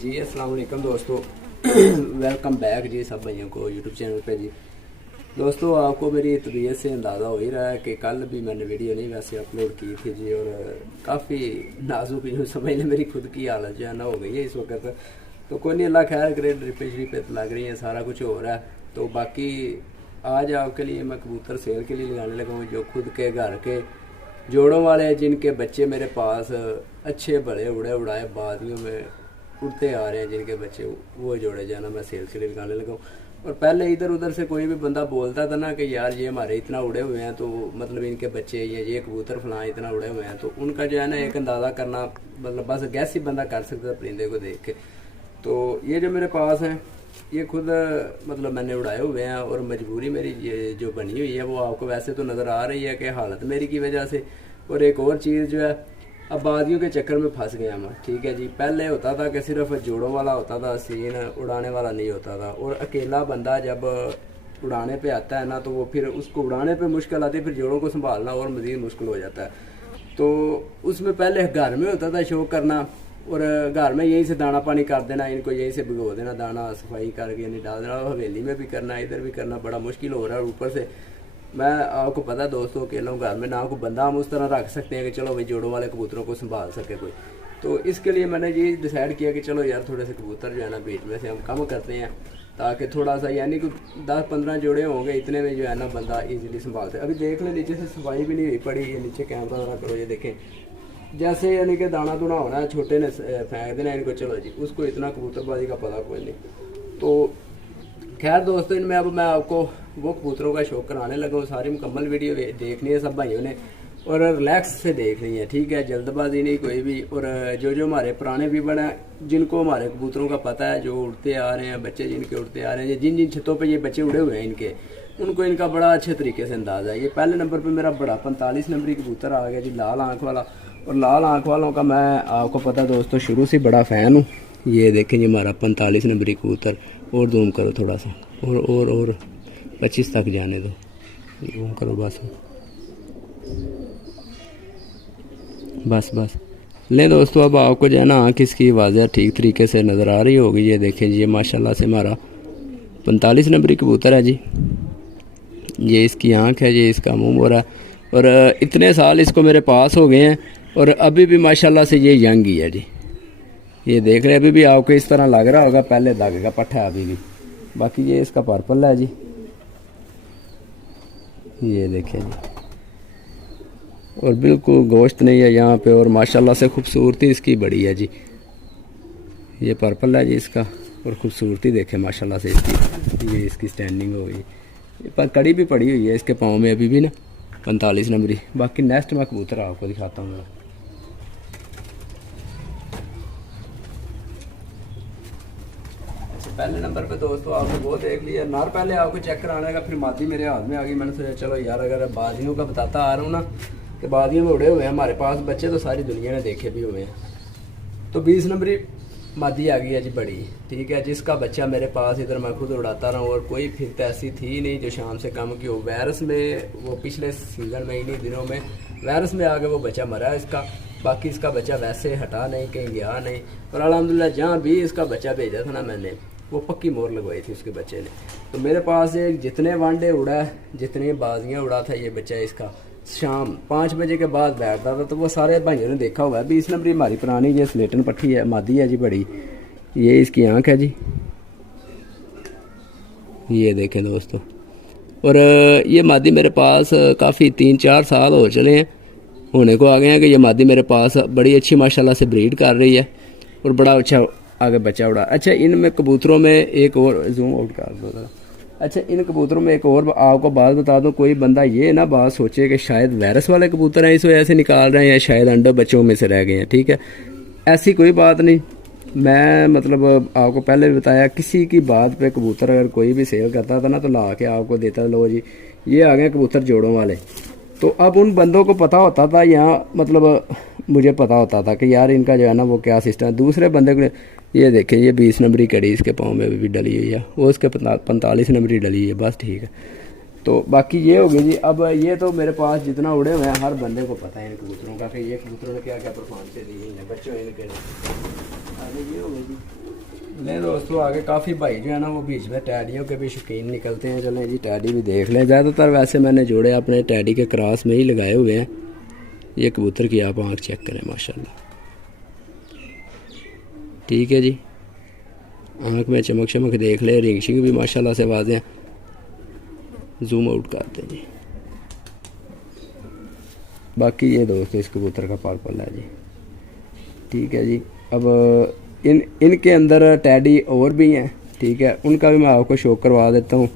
जी अस्सलाम वालेकुम दोस्तों। वेलकम बैक जी सब भाइयों को यूट्यूब चैनल पे जी। दोस्तों आपको मेरी तबीयत से अंदाज़ा हो ही रहा है कि कल भी मैंने वीडियो नहीं वैसे अपलोड की थी जी, और काफ़ी नाजुक यूँ समझ लें मेरी खुद की हालत जो है ना हो गई है इस वक्त। तो कोई नहीं, अल्लाह खैर करे, ड्रिपें श्रिपें लग रही हैं, सारा कुछ हो रहा है। तो बाकी आज आपके लिए मैं कबूतर सेल के लिए लगाने लगा हूँ जो खुद के घर के जोड़ों वाले हैं, जिनके बच्चे मेरे पास अच्छे बड़े उड़े उड़ाए बादियों में उड़ते आ रहे हैं, जिनके बच्चे वो जोड़े जो है ना मैं सेल के लिए लगाने लगा हूँ। और पहले इधर उधर से कोई भी बंदा बोलता था ना कि यार ये हमारे इतना उड़े हुए हैं, तो मतलब इनके बच्चे या ये कबूतर फलां इतना उड़े हुए हैं, तो उनका जो है ना एक अंदाज़ा करना मतलब बस गैस ही बंदा कर सकता है परिंदे को देख के। तो ये जो मेरे पास हैं ये खुद मतलब मैंने उड़ाए हुए हैं, और मजबूरी मेरी ये जो बनी हुई है वो आपको वैसे तो नज़र आ रही है कि हालत मेरी की वजह से। और एक और चीज़ जो है, आबादियों के चक्कर में फंस गया मैं, ठीक है जी। पहले होता था कि सिर्फ जोड़ों वाला होता था सीन, उड़ाने वाला नहीं होता था। और अकेला बंदा जब उड़ाने पे आता है ना तो वो फिर उसको उड़ाने पे मुश्किल आती है, फिर जोड़ों को संभालना और मज़ीद मुश्किल हो जाता है। तो उसमें पहले घर में होता था शौक करना, और घर में यहीं से दाना पानी कर देना, इनको यहीं से भिगो देना, दाना सफाई करके नहीं डाल देना। हवेली में भी करना, इधर भी करना, बड़ा मुश्किल हो रहा है। ऊपर से मैं आपको पता है दोस्तों अकेला हूँ घर में, ना को बंदा हम उस तरह रख सकते हैं कि चलो भाई जोड़ों वाले कबूतरों को संभाल सके कोई। तो इसके लिए मैंने ये डिसाइड किया कि चलो यार थोड़े से कबूतर जो है ना बीच में से हम कम करते हैं, ताकि थोड़ा सा यानी कि 10-15 जोड़े होंगे, इतने में जो है ना बंदा इजीली संभालते। अभी देख ले नीचे से सफाई भी नहीं हुई पड़ी, ये नीचे कैमरा ना करो, ये देखें जैसे यानी कि दाना दूना होना है, छोटे ने फेंक देना इनको, चलो जी उसको इतना कबूतरबाजी का पता कोई नहीं। तो खैर दोस्तों, इनमें अब मैं आपको वो कबूतरों का शौक कराने लगा हूँ। सारी मुकम्मल वीडियो देखनी है सब भाइयों ने, और रिलैक्स से देखनी है, ठीक है, जल्दबाजी नहीं कोई भी। और जो जो हमारे पुराने व्यूवर हैं जिनको हमारे कबूतरों का पता है, जो उड़ते आ रहे हैं, बच्चे जिनके उड़ते आ रहे हैं, जिन जिन छतों पे ये बच्चे उड़े हुए हैं इनके, उनको इनका बड़ा अच्छे तरीके से अंदाज़ा है। ये पहले नंबर पे मेरा बड़ा 45 नंबरी कबूतर आ गया जी, लाल आँख वाला। और लाल आँख वालों का मैं आपको पता दोस्तों शुरू से बड़ा फ़ैन हूँ। ये देखें जी हमारा 45 नंबरी कबूतर, और जूम करो थोड़ा सा, और 25 तक जाने दो, जूम करो बस लें दोस्तों। अब आपको जो है ना आँख इसकी वाज़ह ठीक तरीके से नज़र आ रही होगी। ये देखें जी, ये माशाल्लाह से हमारा 45 नंबरी कबूतर है जी। ये इसकी आँख है, ये इसका मुंह हो रहा है, और इतने साल इसको मेरे पास हो गए हैं, और अभी भी माशाल्लाह से ये यंग ही है जी। ये देख रहे हैं, अभी भी आपको इस तरह लग रहा होगा, पहले लगेगा पट्ठा अभी भी। बाकी ये इसका पर्पल है जी, ये देखें जी, और बिल्कुल गोश्त नहीं है यहाँ पे, और माशाल्लाह से खूबसूरती इसकी बड़ी है जी। ये पर्पल है जी इसका, और खूबसूरती देखें माशाल्लाह से इसकी। ये इसकी स्टैंडिंग हो गई, पर कड़ी भी पड़ी हुई है इसके पाँव में अभी भी ना, 45 नंबरी। बाकी नेक्स्ट मैं कबूतर आपको दिखाता हूँ। अच्छा, पहले नंबर पे दोस्तों आपने वो देख लिया नार, पहले आपको चेक कराने का, फिर मादी मेरे हाथ में आ गई। मैंने सोचा चलो यार अगर बादियों का बताता आ रहा हूँ ना कि बादियों में उड़े हुए हैं हमारे पास बच्चे, तो सारी दुनिया ने देखे भी हुए हैं। तो 20 नंबरी मादी आ गई है जी बड़ी, ठीक है, जिसका बच्चा मेरे पास इधर मैं खुद उड़ाता रहा हूँ, और कोई फिर तो ऐसी थी नहीं जो शाम से कम की हो। वायरस में वो पिछले सीज़न में इन्हीं दिनों में वायरस में आके वो बच्चा मरा इसका। बाकी इसका बच्चा वैसे हटा नहीं, कहीं गया नहीं, और अल्हम्दुलिल्लाह जहाँ भी इसका बच्चा भेजा था ना मैंने, वो पक्की मोहर लगवाई थी उसके बच्चे ने। तो मेरे पास एक जितने वांडे उड़ा है, जितने बाजियाँ उड़ा था ये बच्चा इसका, शाम 5 बजे के बाद बैठता था। तो वो सारे भाइयों ने देखा हुआ है। 20 नंबरी हमारी पुरानी ये स्लेटन पट्टी है, मादी है जी बड़ी। ये इसकी आँख है जी, ये देखें दोस्तों। और ये मादी मेरे पास काफ़ी 3-4 साल हो चले हैं, होने को आ गए हैं कि ये मादी मेरे पास बड़ी अच्छी माशाल्लाह से ब्रीड कर रही है, और बड़ा अच्छा आगे बच्चा उड़ा। अच्छा, इनमें कबूतरों में एक और जूम आउट कर दो ज़रा। अच्छा, इन कबूतरों में एक और आपको बात बता दूं, कोई बंदा ये ना बात सोचे कि शायद वायरस वाले कबूतर हैं इस वजह से निकाल रहे हैं, या शायद अंडे बच्चों में से रह गए हैं, ठीक है, ऐसी कोई बात नहीं। मैं मतलब आपको पहले भी बताया, किसी की बात पे कबूतर अगर कोई भी सेल करता था ना तो ला के आपको देता, लो जी ये आ गए कबूतर जोड़ों वाले। तो अब उन बंदों को पता होता था, यहाँ मतलब मुझे पता होता था कि यार इनका जो है ना वो क्या सिस्टम है। दूसरे बंदे को ये देखें, ये 20 नंबरी कड़ी इसके पाँव में भी डली हुई है, वो उसके 45 नंबरी डली है, बस ठीक है। तो बाकी ये हो गई जी। अब ये तो मेरे पास जितना उड़े हुए हैं हर बंदे को पता है इन कबूतरों का कि ये कबूतरों ने क्या क्या परफॉर्मेंस दी है बच्चों इनके। ये हो गई जी। नहीं दोस्तों, आगे काफ़ी भाई जो है ना वो बीच में टैडियों के भी शौकीन निकलते हैं। चलें जी टैडी भी देख लें। ज़्यादातर वैसे मैंने जोड़े अपने टैडी के क्रॉस में ही लगाए हुए हैं। ये कबूतर की आप आँख चेक करें माशाल्लाह, ठीक है जी। आँख में चमक चमक देख ले, रिंग शिंग भी माशाल्लाह से वाज़े हैं। जूम आउट करते हैं जी। बाकी ये दोस्तों इस कबूतर का पर्पल है जी, ठीक है जी। अब इनके अंदर टैडी और भी हैं, ठीक है, उनका भी मैं आपको शो करवा देता हूँ।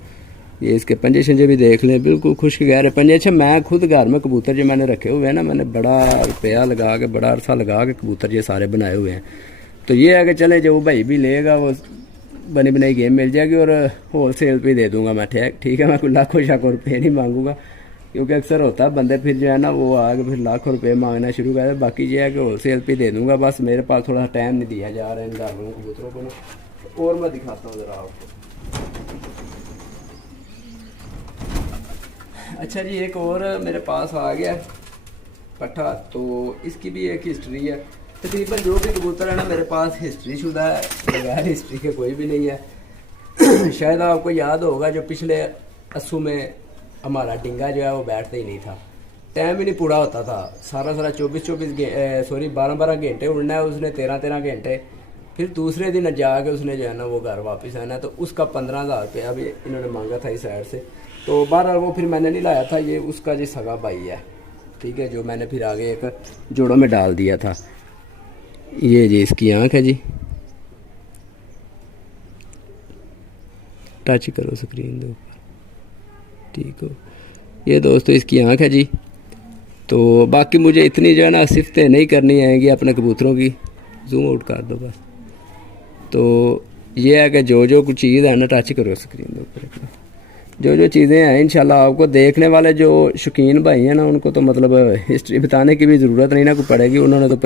ये इसके पंजे शंजे भी देख लें, बिल्कुल खुश्क गहरे पंजे। अच्छा, मैं खुद घर में कबूतर जो मैंने रखे हुए हैं ना, मैंने बड़ा रुपया लगा के, बड़ा अरसा लगा के कबूतर ये सारे बनाए हुए हैं। तो ये है कि चले जो भाई भी लेगा वो बनी बनाई गेम मिल जाएगी और होल सेल पे दे दूंगा मैं, ठीक है। मैं कोई लाखों शाखों रुपये नहीं मांगूंगा, क्योंकि अक्सर होता है बंदे फिर जो है ना वो आगे फिर लाखों रुपये मांगना शुरू कर। बाकी ये है कि होल सेल पे दे दूंगा, बस मेरे पास थोड़ा टाइम नहीं दिया जा रहा है इन गार्डों कबूतरों को ना। और मैं दिखाता हूँ ज़रा आपको। अच्छा जी, एक और मेरे पास आ गया पट्ठा, तो इसकी भी एक हिस्ट्री है। तकरीबन जो भी कबूतर है ना मेरे पास हिस्ट्री शुदा है, बगैर हिस्ट्री के कोई भी नहीं है। शायद आपको याद होगा जो पिछले अस्सू में हमारा डिंगा जो है वो बैठता ही नहीं था, टाइम ही नहीं पूरा होता था। सारा 12 घंटे उड़ना है उसने, 13 घंटे। फिर दूसरे दिन जाके उसने जो है ना वो घर वापस आना है, तो उसका 15,000 रुपया भी इन्होंने मांगा था इस साइड से। तो बहरहाल वो फिर मैंने नहीं लाया था, ये उसका जी सगा भाई है, ठीक है, जो मैंने फिर आगे एक जोड़ों में डाल दिया था। ये जी इसकी आँख है जी, टच करो स्क्रीन दो, ठीक हो। ये दोस्तों इसकी आँख है जी। तो बाकी मुझे इतनी जो है ना सिफ्तें नहीं करनी आएंगी अपने कबूतरों की, जूम आउट कर दो बस। तो ये है कि जो जो कुछ चीज़ है ना, टच करो स्क्रीन के ऊपर, जो जो चीज़ें हैं इंशाल्लाह आपको देखने वाले जो शौकीन भाई हैं ना उनको तो मतलब हिस्ट्री बताने की भी ज़रूरत नहीं ना कोई पड़ेगी। उन्होंने तो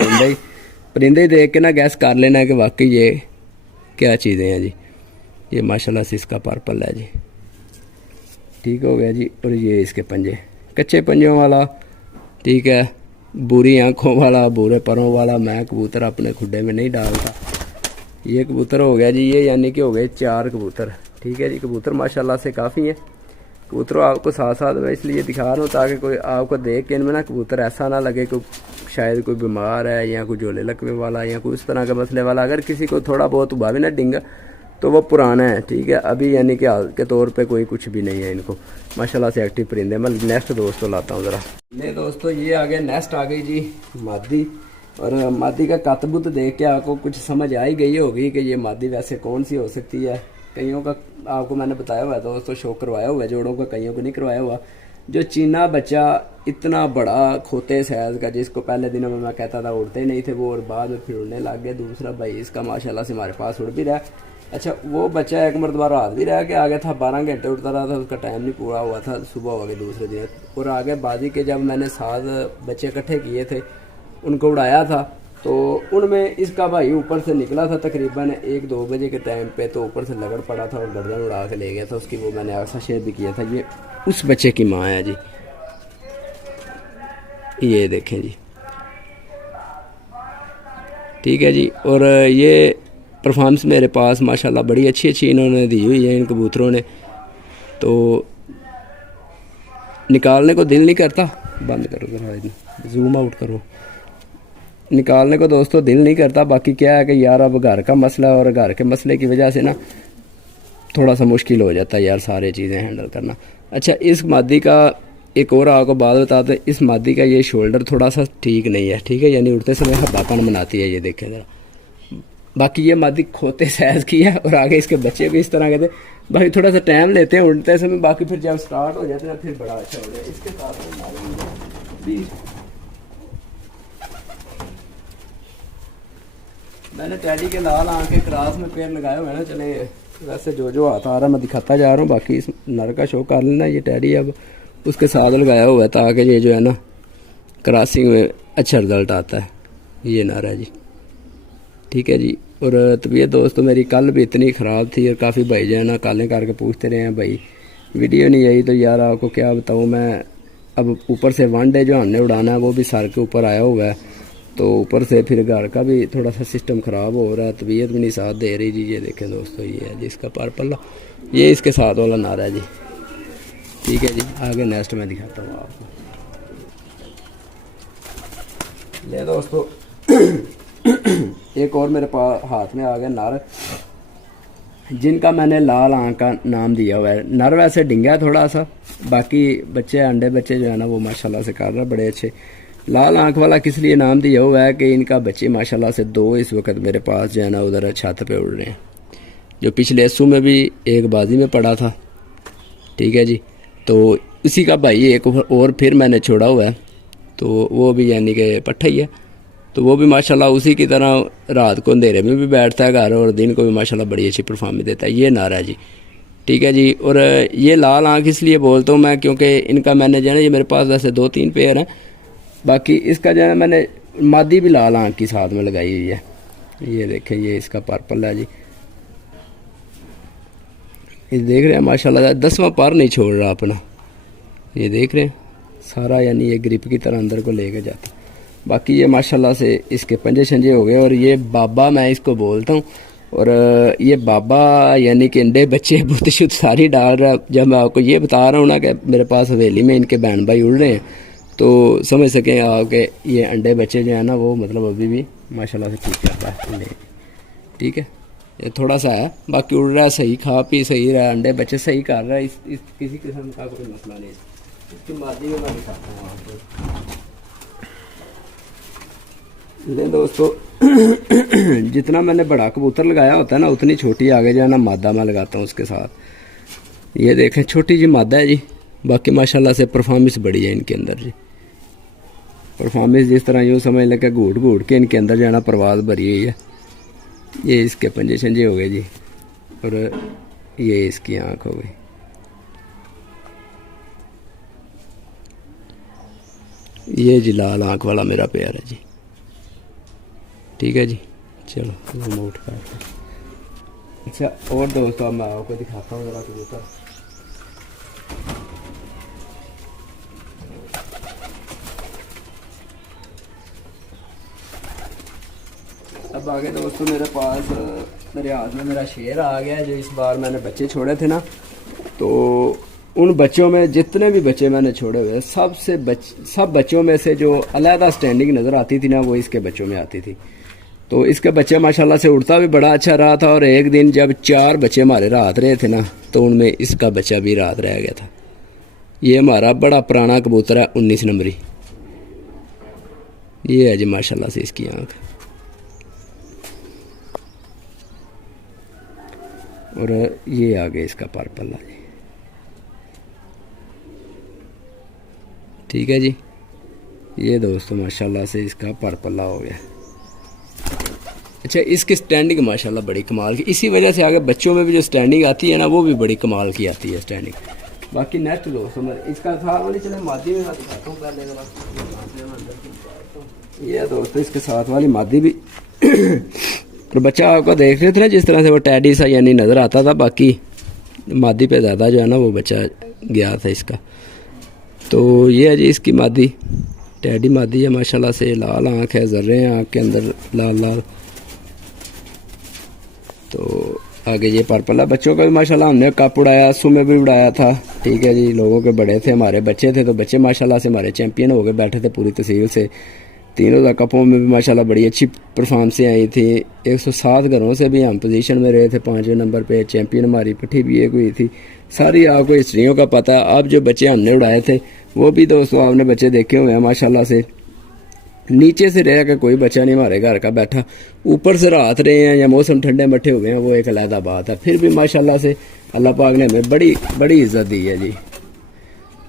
परिंदे ही देख के ना गैस कर लेना है कि वाकई ये क्या चीज़ें हैं जी। ये माशाल्लाह से इसका पर्पल है जी, ठीक हो गया जी। और ये इसके पंजे, कच्चे पंजों वाला, ठीक है, बुरी आँखों वाला, बुरे परों वाला मैं कबूतर अपने खुड्डे में नहीं डालता। ये कबूतर हो गया जी, ये यानी कि हो गए 4 कबूतर, ठीक है जी। कबूतर माशाल्लाह से काफ़ी हैं। कबूतरों आपको साथ साथ मैं इसलिए दिखा रहा हूँ ताकि कोई आपको देख के इनमें ना कबूतर ऐसा ना लगे कि शायद कोई बीमार है या कोई झोले लकवे वाला या कोई उस तरह का मसले वाला। अगर किसी को थोड़ा बहुत हुआ भी ना डिंगा तो वो पुराना है, ठीक है, अभी यानी कि हाल के तौर पे कोई कुछ भी नहीं है इनको। माशाल्लाह से एक्टिव परिंदे। मैं नेक्स्ट दोस्तों लाता हूँ ज़रा। नहीं दोस्तों, ये आ गया नेक्स्ट आ गई जी मादी। और मादी का कतबुत देख के आपको कुछ समझ आ ही गई होगी कि ये मादी वैसे कौन सी हो सकती है। कईयों का आपको मैंने बताया हुआ है दोस्तों, शो करवाया हुआ है जोड़ों का, कईयों को नहीं करवाया हुआ। जो चीना बच्चा इतना बड़ा खोते साइज का, जिसको पहले दिनों में मैं कहता था उड़ते ही नहीं थे वो, और बाद में फिर उड़ने लग गए। दूसरा भाई इसका माशाल्लाह से हमारे पास उड़ भी रहा है। अच्छा, वो बच्चा एक मरतबा रात भी रह के आ गया था, 12 घंटे उड़ता रहा था, उसका टाइम नहीं पूरा हुआ था, सुबह हो गई दूसरे दिन। और आगे बाजी के जब मैंने 7 बच्चे इकट्ठे किए थे, उनको उड़ाया था, तो उनमें इसका भाई ऊपर से निकला था तकरीबन 1-2 बजे के टाइम पे, तो ऊपर से लगड़ पड़ा था और गर्दन उड़ा के ले गया था उसकी। वो मैंने ऐसा शेयर भी किया था। ये उस बच्चे की माँ है जी, ये देखें जी, ठीक है जी। और ये परफॉर्मेंस मेरे पास माशाल्लाह बड़ी अच्छी इन्होंने दी हुई है इन कबूतरों ने। तो निकालने को दिल नहीं करता, बंद करो ज़रा, जूम आउट करो, निकालने को दोस्तों दिल नहीं करता। बाकी क्या है कि यार अब घर का मसला, और घर के मसले की वजह से ना थोड़ा सा मुश्किल हो जाता है यार सारे चीज़ें हैंडल करना। अच्छा, इस मादी का एक और आपको बात बताते हैं, इस मादी का ये शोल्डर थोड़ा सा ठीक नहीं है, ठीक है, यानी उड़ते समय हब्बापन बनाती है, ये देखें ज़रा। बाकी ये मादी खोते साइज की है और आगे इसके बच्चे भी इस तरह के थे। बाकी थोड़ा सा टाइम लेते हैं उड़ते समय, बाकी फिर जब स्टार्ट हो जाते हैं फिर बड़ा अच्छा हो जाए। इसके साथ मैंने टैडी के लाल आँख के क्रॉस में पेड़ लगाए हुए हैं ना। चले वैसे जो जो आता आ रहा मैं दिखाता जा रहा हूँ। बाकी इस नर का शो कर लेना। ये टैडी अब उसके साथ लगाया हुआ है ताकि ये जो है ना क्रॉसिंग में अच्छा रिजल्ट आता है। ये नर है जी, ठीक है जी। और तबीयत दोस्तों मेरी कल भी इतनी ख़राब थी और काफ़ी भाई जो है ना कॉलें करके पूछते रहे हैं भाई वीडियो नहीं आई। तो यार आपको क्या बताऊँ मैं, अब ऊपर से 1 डे जो हमने उड़ाना है वो भी सर के ऊपर आया हुआ है। तो ऊपर से फिर घर का भी थोड़ा सा सिस्टम ख़राब हो रहा है, तबीयत भी नहीं साथ दे रही जी। ये देखें दोस्तों, ये है जी इसका पर पल्ला, ये इसके साथ वाला नारा है जी। ठीक है जी, आगे नेक्स्ट में दिखाता हूँ आपको। ले दोस्तों एक और मेरे पास हाथ में आ गया नर, जिनका मैंने लाल आंख का नाम दिया हुआ है। नर वैसे डिंगा है थोड़ा सा, बाकी बच्चे अंडे बच्चे जो है ना वो माशाल्लाह से कर रहे हैं बड़े अच्छे। लाल आंख वाला किस लिए नाम दिया हुआ है कि इनका बच्चे माशाल्लाह से 2 इस वक्त मेरे पास जो है ना उधर छत पे उड़ रहे हैं। जो पिछले अस्सू में भी एक बाजी में पड़ा था, ठीक है जी, तो उसी का भाई एक और फिर मैंने छोड़ा हुआ है, तो वो भी यानी कि पट्ठा ही है। तो वो भी माशाल्लाह उसी की तरह रात को अंधेरे में भी बैठता है घर, और दिन को भी माशाल्लाह बड़ी अच्छी परफॉर्मेंस देता है। ये नारा जी, ठीक है जी। और ये लाल आंख इसलिए बोलता हूँ मैं क्योंकि इनका मैंने जो है ना, ये मेरे पास वैसे 2-3 पेयर हैं, बाकी इसका जो है मैंने मादी भी लाल आंख की साथ में लगाई हुई है। ये देखें, ये इसका पर्पल है जी, ये देख रहे हैं माशाल्लाह 10वां पर नहीं छोड़ रहा अपना, ये देख रहे हैं सारा, यानी ये ग्रिप की तरह अंदर को लेके जाता। बाकी ये माशाल्लाह से इसके पंजे शंजे हो गए। और ये बाबा मैं इसको बोलता हूँ, और ये बाबा यानी कि अंडे बच्चे बुत शुद्ध सारी डाल रहा है। जब मैं आपको ये बता रहा हूँ ना कि मेरे पास हवेली में इनके बहन भाई उड़ रहे हैं, तो समझ सकें आप कि ये अंडे बच्चे जो है ना वो मतलब अभी भी माशाल्लाह से ठीक कर रहा है अंडे, ठीक है। ये थोड़ा सा है, बाकी उड़ रहा है सही, खा पी सही रहा है, अंडे बच्चे सही कर रहा है। इस किसी किस्म का कोई मसला नहीं। इसकी मादी में मैं दिखाता हूँ आपको। ले दोस्तों जितना मैंने बड़ा कबूतर लगाया होता है ना, उतनी छोटी आगे जो है ना मादा मैं लगाता हूँ उसके साथ। ये देखें छोटी जी मादा है जी, बाकी माशाल्लाह से परफॉर्मेंस बड़ी है इनके अंदर जी। परफॉर्मेंस जिस तरह यूँ समझ लगे घूट घूट के इनके अंदर जो है ना परवाज भरी हुई है। ये इसके पंजे शंजे हो गए जी, और ये इसकी आँख हो गई। ये जी लाल आँख वाला मेरा प्यार है जी, ठीक है जी। चलो रिमोट करते। अच्छा और दोस्तों मैं आपको दिखाता हूँ ज़रा कबूतर। अब आगे दोस्तों मेरे पास मेरे हाथ में मेरा शेर आ गया, जो इस बार मैंने बच्चे छोड़े थे ना, तो उन बच्चों में जितने भी बच्चे मैंने छोड़े हुए सब बच्चों में से जो अलहदा स्टैंडिंग नज़र आती थी ना, वो इसके बच्चों में आती थी। तो इसके बच्चे माशाल्लाह से उड़ता भी बड़ा अच्छा रहा था। और एक दिन जब 4 बच्चे हमारे रात रहे थे ना, तो उनमें इसका बच्चा भी रात रह गया था। ये हमारा बड़ा पुराना कबूतर है 19 नंबरी। ये है जी माशाल्लाह से इसकी आँख, और ये आगे इसका पर पल्ला जी, ठीक है जी। ये दोस्तों माशाल्लाह से इसका पर पल्ला हो गया। अच्छा इसकी स्टैंडिंग माशाल्लाह बड़ी कमाल की, इसी वजह से आगे बच्चों में भी जो स्टैंडिंग आती है ना, वो भी बड़ी कमाल की आती है स्टैंडिंग। बाकी नेक्स्ट दोस्तों मैं इसका था वाली चले मादी में दिखाता हूँ पहले। ये दोस्तों इसके साथ वाली मादी भी और बच्चा आपको देख रहे थे ना जिस तरह से वो टैडी सा यानी नज़र आता था, बाकी मादी पे ज़्यादा जो है ना वो बच्चा गया था इसका। तो ये है जी इसकी मादी, टैडी मादी है माशाल्लाह से, लाल आँख है, जर्रे हैं आँख के अंदर लाल लाल। तो आगे ये पर्पल है। बच्चों का भी माशाल्लाह हमने कप उड़ाया, सुमे भी उड़ाया था, ठीक है जी। लोगों के बड़े थे, हमारे बच्चे थे, तो बच्चे माशाल्लाह से हमारे चैंपियन हो गए, बैठे थे पूरी तहसील से। तीनों का कपों में भी माशाल्लाह बड़ी अच्छी परफॉर्मेंसें आई थी। 107 घरों से भी हम पोजीशन में रहे थे, 5वें नंबर पे। चैंपियन हमारी पट्टी भी एक हुई थी। सारी आपको हिस्ट्रियों का पता। अब जो बच्चे हमने उड़ाए थे वो भी दोस्तों आपने बच्चे देखे हुए हैं माशाल्लाह से। नीचे से रह के कोई बच्चा नहीं हमारे घर का बैठा, ऊपर से रात रहे हैं या मौसम ठंडे मट्ठे हुए हैं, वो एक अलहदा बात है। फिर भी माशाल्लाह से अल्लाह पाक ने हमें बड़ी बड़ी इज्जत दी है जी।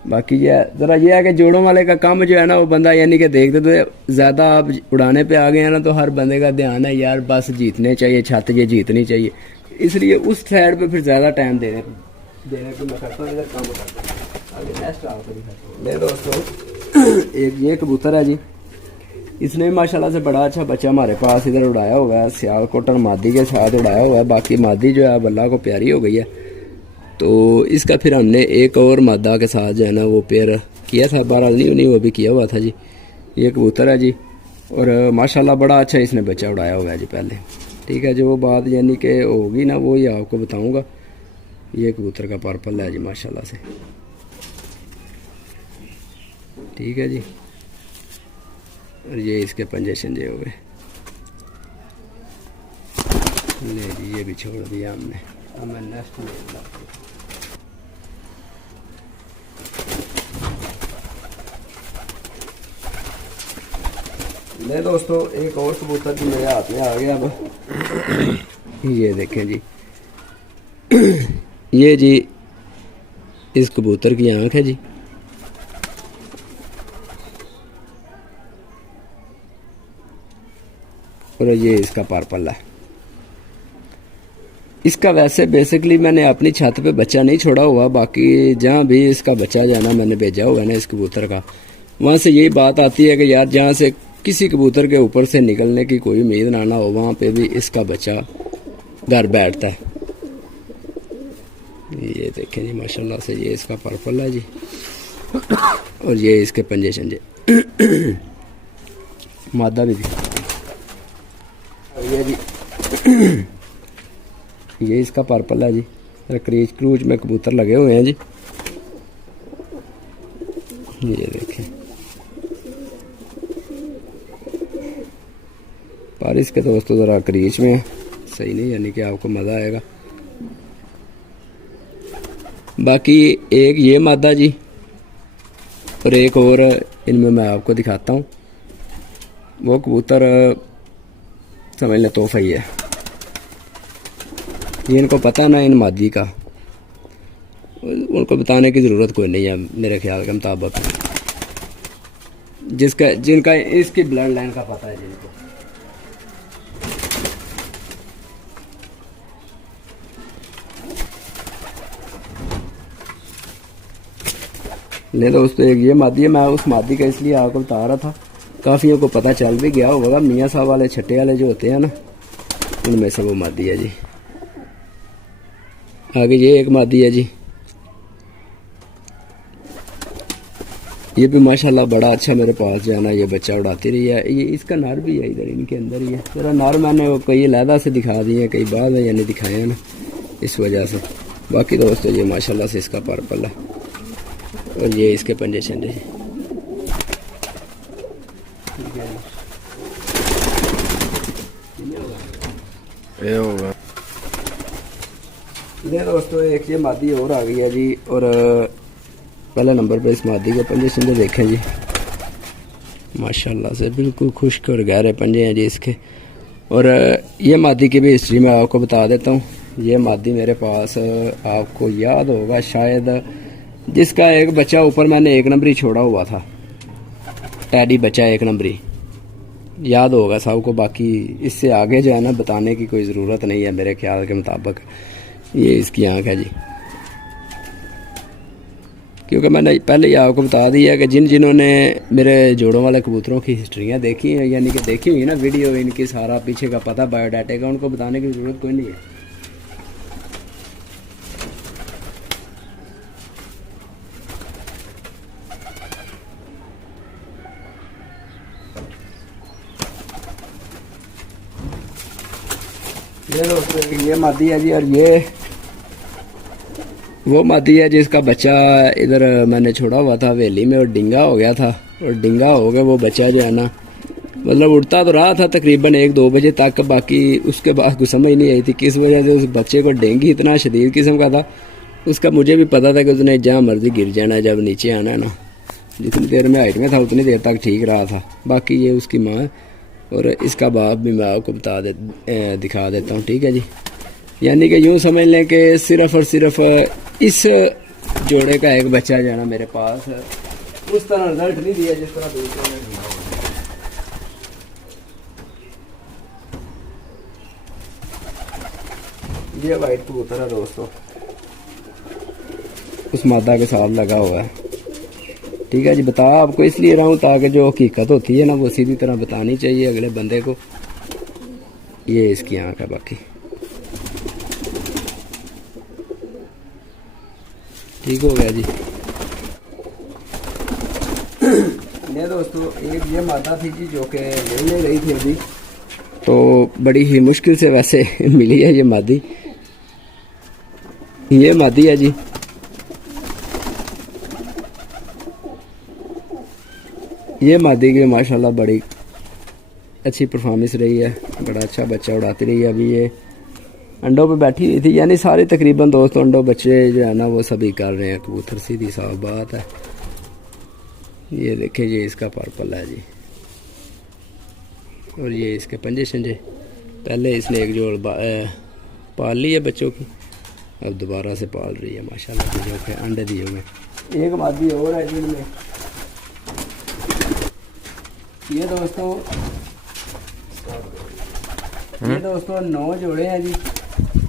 बाकी ये ज़रा ये है कि जोड़ों वाले का काम जो है ना, वो बंदा यानी कि देखते तो ज़्यादा आप उड़ाने पे आ गए हैं ना, तो हर बंदे का ध्यान है यार बस जीतने चाहिए, छत ये जीतनी चाहिए, इसलिए उस साइड पे फिर ज़्यादा टाइम देने को मैं करता हूँ, इधर काम करता हूँ। आगे नेक्स्ट आपको दिखाता हूँ। मेरे दोस्तों एक ये कबूतर है जी, इसने माशाल्लाह से बड़ा अच्छा बच्चा हमारे पास इधर उड़ाया हुआ है, सियालकोट और मादी के साथ उड़ाया हुआ है। बाकी मादी जो है अब अल्लाह को प्यारी हो गई है, तो इसका फिर हमने एक और मादा के साथ जो है ना वो पेयर किया था, 12 नहीं वो भी किया हुआ था जी। ये कबूतर है जी, और माशाल्लाह बड़ा अच्छा इसने बच्चा उड़ाया हुआ है जी पहले। ठीक है, जो बात यानी कि होगी ना वो ही आपको बताऊंगा। ये कबूतर का पर्पल है जी माशाल्लाह से। ठीक है जी, और ये इसके पंजे शंजे हो गए। ले जी, ये भी छोड़ दिया हमने। अब मैं नेक्स्ट में ले दोस्तों, एक और कबूतर भी मेरे हाथ में आ गया अब। ये देखें जी, ये जी इस कबूतर की आंख है जी। और ये इसका पर्पल है। इसका वैसे बेसिकली मैंने अपनी छत पे बच्चा नहीं छोड़ा हुआ, बाकी जहाँ भी इसका बच्चा जाना मैंने भेजा हुआ है ना इस कबूतर का, वहाँ से यही बात आती है कि यार जहाँ से किसी कबूतर के ऊपर से निकलने की कोई उम्मीद ना हो, वहाँ पे भी इसका बच्चा घर बैठता है। ये देखें जी माशाल्लाह से, ये इसका पर्पल है जी। और ये इसके पंजे शंजे मादा भी दिखा। ये जी ये इसका पर्पल है जी। क्रीच क्रूच में कबूतर लगे हुए हैं जी। ये देखें, पर इसके दोस्तों ज़रा क्रीच में सही नहीं, यानी कि आपको मज़ा आएगा। बाकी एक ये मादा जी, और एक और इनमें मैं आपको दिखाता हूँ। वो कबूतर समझ लें तोहफा ही है। ये इनको पता ना इन मादी का, उनको बताने की ज़रूरत कोई नहीं है मेरे ख्याल के मुताबिक। जिनका इसकी ब्लड लाइन का पता है जिनको। ले दोस्तों, एक ये मादी है। मैं उस मादी का इसलिए आपको बता रहा था, काफ़ियों को पता चल भी गया होगा। मियाँ साहब वाले छट्टे वाले जो होते हैं ना, उनमें से वो मादी है जी। आगे ये एक मादी है जी। ये भी माशाल्लाह बड़ा अच्छा मेरे पास जो है ना ये बच्चा उड़ाती रही है। ये इसका नर भी है, इधर इनके अंदर ही है। जरा नर मैंने कई अलहदा से दिखा दिए हैं, कई बाद में यानी दिखाए हैं ना, इस वजह से। बाकी दोस्तों ये माशाल्लाह से इसका पर्पल है, और ये इसके पंजे शंजे। ये दोस्तों एक ये मादी और आ गई है जी। और पहले नंबर पे इस मादी के पंजे शंजे देखें जी, माशाल्लाह से बिल्कुल खुश्क और गहरे पंजे हैं जी इसके। और ये मादी की भी हिस्ट्री मैं आपको बता देता हूँ। ये मादी मेरे पास आपको याद होगा शायद, जिसका एक बच्चा ऊपर मैंने एक नंबरी छोड़ा हुआ था, टैडी बच्चा एक नंबरी, याद होगा सबको। बाकी इससे आगे जो है ना बताने की कोई ज़रूरत नहीं है मेरे ख्याल के मुताबिक। ये इसकी आंख है जी, क्योंकि मैंने पहले ही आपको बता दिया कि जिन्होंने मेरे जोड़ों वाले कबूतरों की हिस्ट्रियाँ देखी हैं, यानी कि देखी हुई ना वीडियो, इनकी सारा पीछे का पता बायोडाटे का, उनको बताने की ज़रूरत कोई नहीं है। ये दोस्तों ये मादी है जी। और ये वो मादी है जिसका बच्चा इधर मैंने छोड़ा हुआ था हवेली में, और डिंगा हो गया था। और डिंगा हो गया वो बच्चा जो है ना, मतलब उड़ता तो रहा था तकरीबन 1-2 बजे तक। बाकी उसके बाद कुछ समझ नहीं आई थी किस वजह से उस बच्चे को डेंगू इतना शदीद किस्म का था। उसका मुझे भी पता था कि उसने जहाँ मर्जी गिर जाना है, जब नीचे आना है ना। जितनी देर में हाइट में था उतनी देर तक ठीक रहा था। बाकी ये उसकी माँ है, और इसका बाप भी मैं आपको दिखा देता हूँ। ठीक है जी, यानी कि यूँ समझ लें कि सिर्फ़ और सिर्फ इस जोड़े का एक बच्चा जो है ना मेरे पास उस तरह रिजल्ट नहीं दिया जिस तरह दूसरों ने दिया। ये वाइट कबूतर है दोस्तों, उस मादा के साथ लगा हुआ है। ठीक है जी, बता आपको इसलिए रहा हूँ ताकि जो हकीकत होती है ना वो सीधी तरह बतानी चाहिए अगले बंदे को। ये इसकी आँख है। बाकी ठीक हो गया जी। ये दोस्तों एक ये मादा थी जी जो कि मिलने गई थी अभी, तो बड़ी ही मुश्किल से वैसे मिली है ये मादी। ये मादी है जी। ये मादी की माशाल्लाह बड़ी अच्छी परफॉर्मेंस रही है, बड़ा अच्छा बच्चा उड़ाती रही है। अभी ये अंडों पे बैठी हुई थी, यानी सारे तकरीबन दोस्तों अंडों बच्चे जो है ना वो सभी कर रहे हैं कबूतर, सीधी साफ बात है। ये देखिए ये इसका पर्पल है जी, और ये इसके पंजे शंजे। पहले इसने एक जोड़ पाल ली है बच्चों की, अब दोबारा से पाल रही है माशाल्लाह, जो कि अंडे दिए हुए। एक मादी और है जिनमें ये दोस्तों 9 जोड़े हैं जी,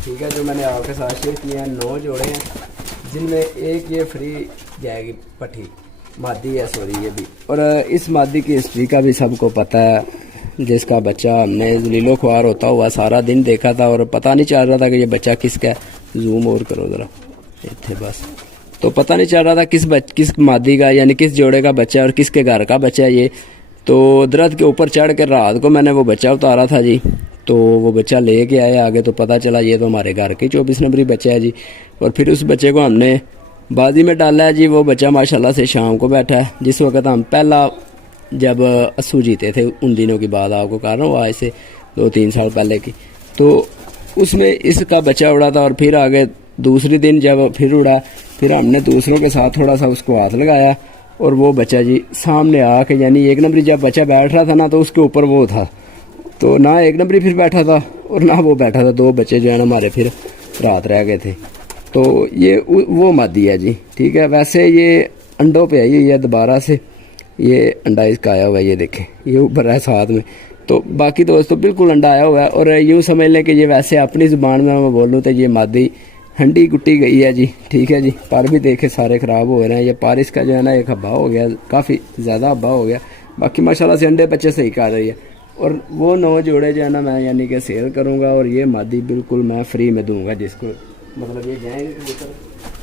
ठीक है, जो मैंने आपके साथ शेयर किए हैं। 9 जोड़े हैं जिनमें एक ये फ्री जाएगी पट्टी मादी है, सॉरी ये भी। और इस मादी की हिस्ट्री का भी सबको पता है, जिसका बच्चा हमने लीलो ख्वार होता हुआ सारा दिन देखा था और पता नहीं चल रहा था कि ये बच्चा किसका है। जूम और करो ज़रा इतने बस, तो पता नहीं चल रहा था किस मादी का यानी किस जोड़े का बच्चा है और किसके घर का बच्चा है ये। तो दरख्त के ऊपर चढ़ कर रात को मैंने वो बच्चा उतारा था जी, तो वो बच्चा लेके आए आगे, तो पता चला ये तो हमारे घर के 24 नंबरी बच्चा है जी। और फिर उस बच्चे को हमने बाजी में डाला है जी। वो बच्चा माशाल्लाह से शाम को बैठा है, जिस वक्त हम पहला जब अस्सू जीते थे उन दिनों की बात आपको कर रहा हूँ, आज से 2-3 साल पहले की। तो उसमें इसका बच्चा उड़ा था और फिर आगे दूसरे दिन जब फिर उड़ा, फिर हमने दूसरों के साथ थोड़ा सा उसको हाथ लगाया और वो बच्चा जी सामने आके, यानी 1 नंबरी जब बच्चा बैठ रहा था ना तो उसके ऊपर वो था, तो ना 1 नंबरी फिर बैठा था और ना वो बैठा था। 2 बच्चे जो है ना हमारे फिर रात रह गए थे। तो ये वो मादी है जी, ठीक है। वैसे ये अंडों पे आई हुई है दोबारा से, ये अंडा इसका आया हुआ है, ये देखें ये ऊपर है साथ में। तो बाकी दोस्तों बिल्कुल अंडा आया हुआ है। और यूँ समझ लें कि ये वैसे अपनी ज़ुबान में मैं बोलूँ तो ये मादी हंडी कुट्टी गई है जी, ठीक है जी। पर भी देखे सारे ख़राब हो रहे हैं। ये पर इसका जो है ना एक हब्बा हो गया, काफ़ी ज़्यादा हब्बा हो गया। बाकी माशाल्लाह से अंडे बच्चे सही कर रही है। और वो 9 जोड़े जो है ना मैं यानी कि सेल करूँगा, और ये मादी बिल्कुल मैं फ्री में दूँगा जिसको, मतलब ये जाएंगे कबूतर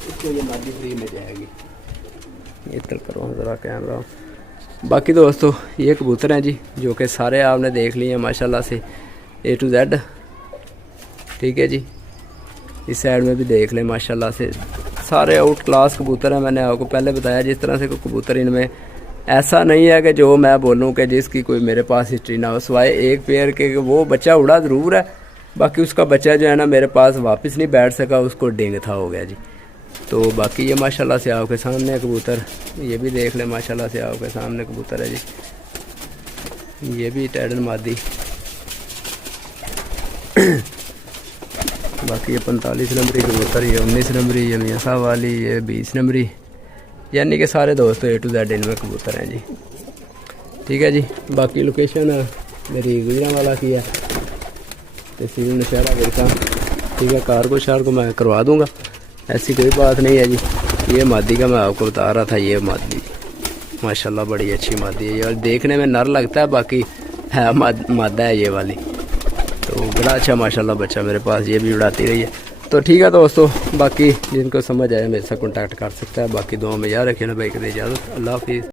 इसको ये मादी फ्री में जाएगी। इधर करो ज़रा कैमरा। बाकी दोस्तों ये कबूतर हैं जी जो कि सारे आपने देख लिए हैं माशाल्लाह से A to Z, ठीक है जी। इस साइड में भी देख लें माशाल्लाह से सारे आउट क्लास कबूतर हैं। मैंने आपको पहले बताया जिस तरह से कबूतर इनमें ऐसा नहीं है कि जो मैं बोलूं कि जिसकी कोई मेरे पास हिस्ट्री ना हो, सिवाय एक पेयर के वो बच्चा उड़ा ज़रूर है, बाकी उसका बच्चा जो है ना मेरे पास वापस नहीं बैठ सका, उसको डिंग था हो गया जी। तो बाकी ये माशाल्लाह से आपके सामने कबूतर, ये भी देख लें माशाल्लाह से आपके सामने कबूतर है जी। ये भी टैडन मादी। बाकी ये 45 नंबरी कबूतर, ये 19 नंबरी, ये मियाँ साहब वाली, ये 20 नंबरी, यानी कि सारे दोस्तों A to Z इनमें कबूतर हैं जी, ठीक है जी। बाकी लोकेशन मेरी गुजरांवाला की है, तहसील नौशहरा विरका, ठीक है। कारगो शहर को मैं करवा दूंगा, ऐसी कोई बात नहीं है जी। ये मादी का मैं आपको बता रहा था, ये मादी माशाल्लाह बड़ी अच्छी मादी है और देखने में नर लगता है, बाकी है मादा है ये वाली। तो बड़ा अच्छा माशाल्लाह बच्चा मेरे पास, ये भी उड़ाती रही है। तो ठीक है दोस्तों, बाकी जिनको समझ आए मेरे से कॉन्टैक्ट कर सकता है। बाकी दुआ में याद रखिए ना भाई, के इजाज़त, अल्लाह हाफिज़।